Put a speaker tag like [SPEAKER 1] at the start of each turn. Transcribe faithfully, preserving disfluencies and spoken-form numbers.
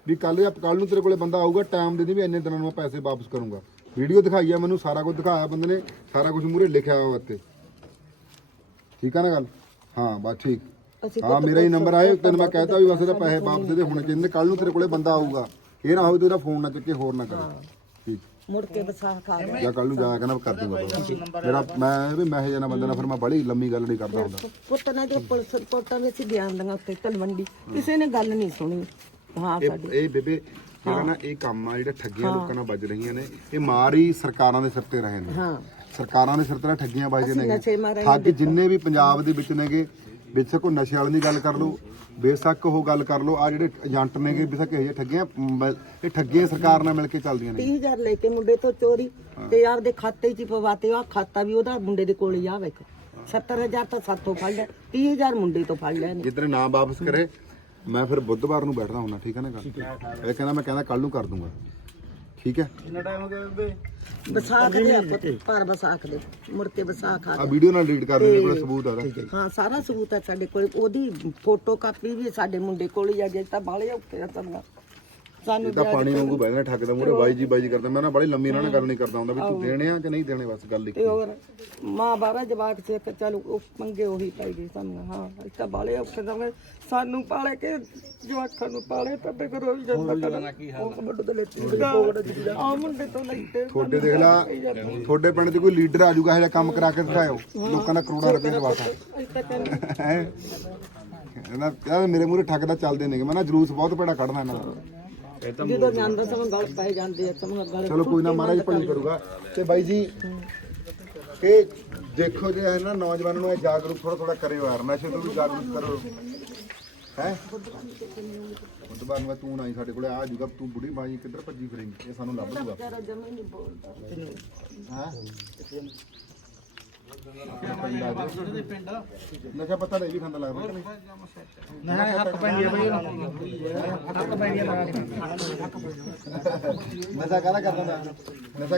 [SPEAKER 1] ਵੀ ਕੱਲ ਜਾਂ ਕੱਲ ਨੂੰ ਤੇਰੇ ਕੋਲੇ ਬੰਦਾ ਆਊਗਾ ਟਾਈਮ ਦੇ ਦੀ ਵੀ ਇੰਨੇ ਦਿਨਾਂ ਨੂੰ ਮੈਂ ਪੈਸੇ ਵਾਪਸ ਕਰੂੰਗਾ। ਵੀਡੀਓ ਦਿਖਾਈ ਆ ਮੈਨੂੰ, ਸਾਰਾ ਕੁਝ ਦਿਖਾਇਆ ਬੰਦੇ ਨੇ, ਸਾਰਾ ਕੁਝ ਮੂਹਰੇ ਲਿਖਿਆ ਹੋਇਆ ਉੱਤੇ। ਠੀਕ ਆ ਨਾ ਗੱਲ? ਹਾਂ ਬਸ ਠੀਕ। ਹਾਂ ਮੇਰਾ ਹੀ ਨੰਬਰ ਆਏ, ਤੈਨੂੰ ਮੈਂ ਕਹਿਤਾ ਵੀ ਬਸ ਇਹਦਾ ਪੈਸੇ ਵਾਪਸ ਦੇ ਹੋਣੇ ਚਾਹੀਦੇ। ਕੱਲ ਨੂੰ ਤੇਰੇ ਕੋਲੇ ਬੰਦਾ ਆਊਗਾ, ਇਹ ਨਾ ਹੋਵੇ ਤੂੰ ਇਹਦਾ ਫੋਨ ਨਾ ਚੱਕੇ ਹੋਰ ਨਾ ਕਰੇ। ਠੀਕ
[SPEAKER 2] ਮੁੜ ਕੇ ਵਿਸਾਖ ਖਾ ਗਿਆ
[SPEAKER 1] ਜਾਂ ਕੱਲ ਨੂੰ ਜਾ ਕਹਿੰਦਾ ਕਰ ਦੂੰਗਾ ਮੇਰਾ ਮੈਂ ਵੀ ਮੈਂ ਜਨਾ ਬੰਦੇ ਨਾਲ ਫਿਰ ਮੈਂ ਬੜੀ ਲੰਮੀ ਗੱਲ ਨਹੀਂ ਕਰਦਾ ਹੁੰਦਾ।
[SPEAKER 2] ਪੁੱਤ ਨੇ ਜੋ ਪੁਲਿਸ ਰਿਪੋਰਟਾਂ ਵਿੱਚ ਬਿਆਨ ਦੀਆਂ ਉੱਤੇ ਤਲਵੰਡੀ ਕਿਸੇ ਨੇ ਗੱਲ ਨਹੀਂ ਸੁਣੀ। ਹਾਂ ਸਾਡੀ
[SPEAKER 1] ਇਹ ਬੇਬੇ ਜਿਹੜਾ ਨਾ ਇਹ ਕੰਮ ਆ ਜਿਹੜਾ ਠੱਗੀਆਂ ਲੋਕਾਂ ਨਾਲ ਵੱਜ ਰਹੀਆਂ ਨੇ, ਇਹ ਮਾਰ ਹੀ ਸਰਕਾਰਾਂ ਦੇ ਸਿਰ ਤੇ ਰਹੇ ਨੇ।
[SPEAKER 2] ਹਾਂ
[SPEAKER 1] ਸਰਕਾਰਾਂ ਦੇ ਸਿਰ ਤੇ ਠੱਗੀਆਂ ਵੱਜਦੇ ਨੇ। ਠੱਗ ਜਿੰਨੇ ਵੀ ਪੰਜਾਬ ਦੇ ਵਿੱਚ ਨੇਗੇ, ਬੇਸ਼ੱਕ ਉਹ ਨਸ਼ੇ ਵਾਲੇ ਦੀ ਗੱਲ ਕਰ ਲਓ, ਬੇਸ਼ੱਕ ਉਹ ਗੱਲ ਕਰ ਲਓ, ਆ ਜਿਹੜੇ ਏਜੰਟ ਨੇਗੇ ਬੇਸ਼ੱਕ ਇਹ ਠੱਗੀਆਂ ਇਹ ਠੱਗੀਆਂ ਸਰਕਾਰ ਨਾਲ ਮਿਲ ਕੇ ਚੱਲਦੀਆਂ ਨੇ।
[SPEAKER 2] ਤੀਹ ਹਜ਼ਾਰ ਲੈ ਕੇ ਮੁੰਡੇ ਤੋਂ ਚੋਰੀ ਤੇ ਆਪਦੇ ਖਾਤੇ 'ਚ ਪਵਾਤੇ। ਆ ਖਾਤਾ ਵੀ ਉਹਦਾ ਮੁੰਡੇ ਦੇ ਕੋਲ ਹੀ ਆ ਵੇਖ। ਸੱਤਰ ਹਜ਼ਾਰ ਤਾਂ ਸਾਥੋਂ ਫੜ ਲਿਆ, ਤੀਹ ਹਜ਼ਾਰ ਮੁੰਡੇ ਤੋਂ ਫੜ ਲਿਆ ਨੇ।
[SPEAKER 1] ਜਿੱਦਣ ਨਾ ਵਾਪਸ ਕਰੇ ਮੈਂ ਫਿਰ ਬੁੱਧਵਾਰ ਨੂੰ ਬੈਠਦਾ ਹੁੰਦਾ। ਠੀਕ ਹੈ ਨਾ ਗੱਲ? ਇਹ ਕਹਿੰਦਾ ਮੈਂ ਕਹਿੰਦਾ ਕੱਲ ਨੂੰ ਕਰ ਦੂੰਗਾ। ਠੀਕ ਹੈ?
[SPEAKER 3] ਕਿੰਨਾ ਟਾਈਮ ਹੋ ਗਿਆ ਬੇਬੇ?
[SPEAKER 2] ਵਿਸਾਖ ਦੇ ਆ ਪੁੱਤ, ਪਰ ਵਿਸਾਖ ਦੇ ਮੁੜ ਕੇ ਵਿਸਾਖ ਆ
[SPEAKER 1] ਆ ਵੀਡੀਓ ਨਾਲ ਰੀਡ ਕਰ ਮੇਰੇ ਕੋਲ ਸਬੂਤ ਆਦਾ।
[SPEAKER 2] ਹਾਂ ਸਾਰਾ ਸਬੂਤ ਹੈ ਸਾਡੇ ਕੋਲ। ਉਹਦੀ ਫੋਟੋ ਕਾਪੀ ਵੀ ਸਾਡੇ ਮੁੰਡੇ ਕੋਲ ਹੀ ਆ ਗਈ। ਤਾਂ ਬਾਲੇ ਔਖੇ ਆ ਸਾਨੂੰ ਸਾਨੂੰ
[SPEAKER 1] ਇਹ ਤਾਂ ਪਾਣੀ ਵਾਂਗੂ ਬੈਠਣਾ ਠੱਗ ਦਾ ਮੂਹਰੇ ਬਾਈ ਜੀ ਬਾਈ ਜੀ ਕਰਦਾ। ਮੈਂ ਨਾ ਬੜੀ ਲੰਮੀ ਨਾਲ ਗੱਲ ਨਹੀਂ ਕਰਦਾ ਹੁੰਦਾ ਵੀ ਤੂੰ ਦੇਣੇ ਆ ਕਿ ਨਹੀਂ ਦੇਣੇ, ਬਸ ਗੱਲ
[SPEAKER 2] ਤੇ
[SPEAKER 1] ਇੱਕ।
[SPEAKER 2] ਹੋਰ ਮਾਂ ਬਾਰਾ ਜਵਾਕ ਸੀ ਕਿ ਚਲ ਉਹ ਮੰਗੇ ਉਹੀ ਪਾਈ ਗਈ ਸਾਨੂੰ। ਹਾਂ ਅਸੀਂ ਤਾਂ ਬਾਲੇ ਔਖੇ ਦਾ ਸਾਨੂੰ ਪਾਲੇ ਕੇ ਜਵਾਕਾਂ ਨੂੰ ਪਾਲੇ ਤਾਂ ਬੇਗਰੋ ਹੀ ਜਾਂਦਾ ਕਰ ਉਹ ਮੁੰਡੇ ਤੋਂ ਲੈਤੇ ਆ ਮੁੰਡੇ ਤੋਂ ਲੈਤੇ।
[SPEAKER 1] ਤੁਹਾਡੇ ਦੇਖ ਲਾ, ਤੁਹਾਡੇ ਪਿੰਡ 'ਚ ਕੋਈ ਲੀਡਰ ਆ ਜਾਊਗਾ ਇਹ ਜਿਹਾ ਕੰਮ ਕਰਾ ਕੇ ਦਿਖਾਇਓ, ਲੋਕਾਂ ਦਾ ਕਰੋੜਾਂ ਰੁਪਏ ਦਾ ਵਾਸਾ।
[SPEAKER 2] ਅਸੀਂ ਤਾਂ ਕਹਿੰਦੇ
[SPEAKER 1] ਇਹਨਾਂ ਕਹਿੰਦਾ ਮੇਰੇ ਮੂਹਰੇ ਠੱਗ ਦਾ ਚੱਲਦੇ ਨੇਗੇ। ਮੈਂ ਨਾ ਜਲੂਸ ਬਹੁਤ ਭੈੜਾ ਕੱਢਦਾ ਇਹਨਾਂ ਦਾ।
[SPEAKER 2] ਜਦੋਂ ਜਾਂਦਾ ਸਮਾਂ ਗਲ ਪੈ ਜਾਂਦੇ ਆ ਸਮਾਂ ਗਲ।
[SPEAKER 1] ਚਲੋ ਕੋਈ ਨਾ, ਮਹਾਰਾਜ ਭਲੀ ਕਰੂਗਾ। ਤੇ ਬਾਈ ਜੀ ਇਹ ਦੇਖੋ ਜੇ ਹੈ ਨਾ ਨੌਜਵਾਨਾਂ ਨੂੰ ਇਹ ਜਾਗਰੂਕ ਥੋੜਾ ਥੋੜਾ ਕਰਿਓ ਯਾਰ, ਨਸ਼ੇ ਤੋਂ ਵੀ ਜਾਗਰੂਕ ਕਰੋ ਹੈ। ਬੁੱਧਵਾਰ ਨੂੰ ਤੂੰ ਨਹੀਂ ਸਾਡੇ ਕੋਲੇ ਆ ਜਾਊਗਾ, ਤੂੰ ਬੁੜੀ ਬਾਈ ਕਿੱਧਰ ਭੱਜੀ ਫਿਰੇਂਗੀ, ਇਹ ਸਾਨੂੰ ਲੱਭ ਲੂਗਾ।
[SPEAKER 2] ਵਿਚਾਰਾ ਜਮੇ ਨਹੀਂ ਬੋਲਦਾ।
[SPEAKER 1] ਹਾਂ ਨਸ਼ਾ ਪਤਾ ਨਹੀਂ ਵੀ ਖਾਂਦਾ ਲੱਗਦਾ ਕਿ ਨਹੀਂ?
[SPEAKER 3] ਨਾ ਹੱਕ ਪੈਂਦੀ ਆ ਬਈ, ਹੱਕ ਪੈਂਦੀ ਆ।
[SPEAKER 1] ਨਸ਼ਾ ਕਾਹਦਾ ਕਰਦਾ? ਨਸ਼ਾ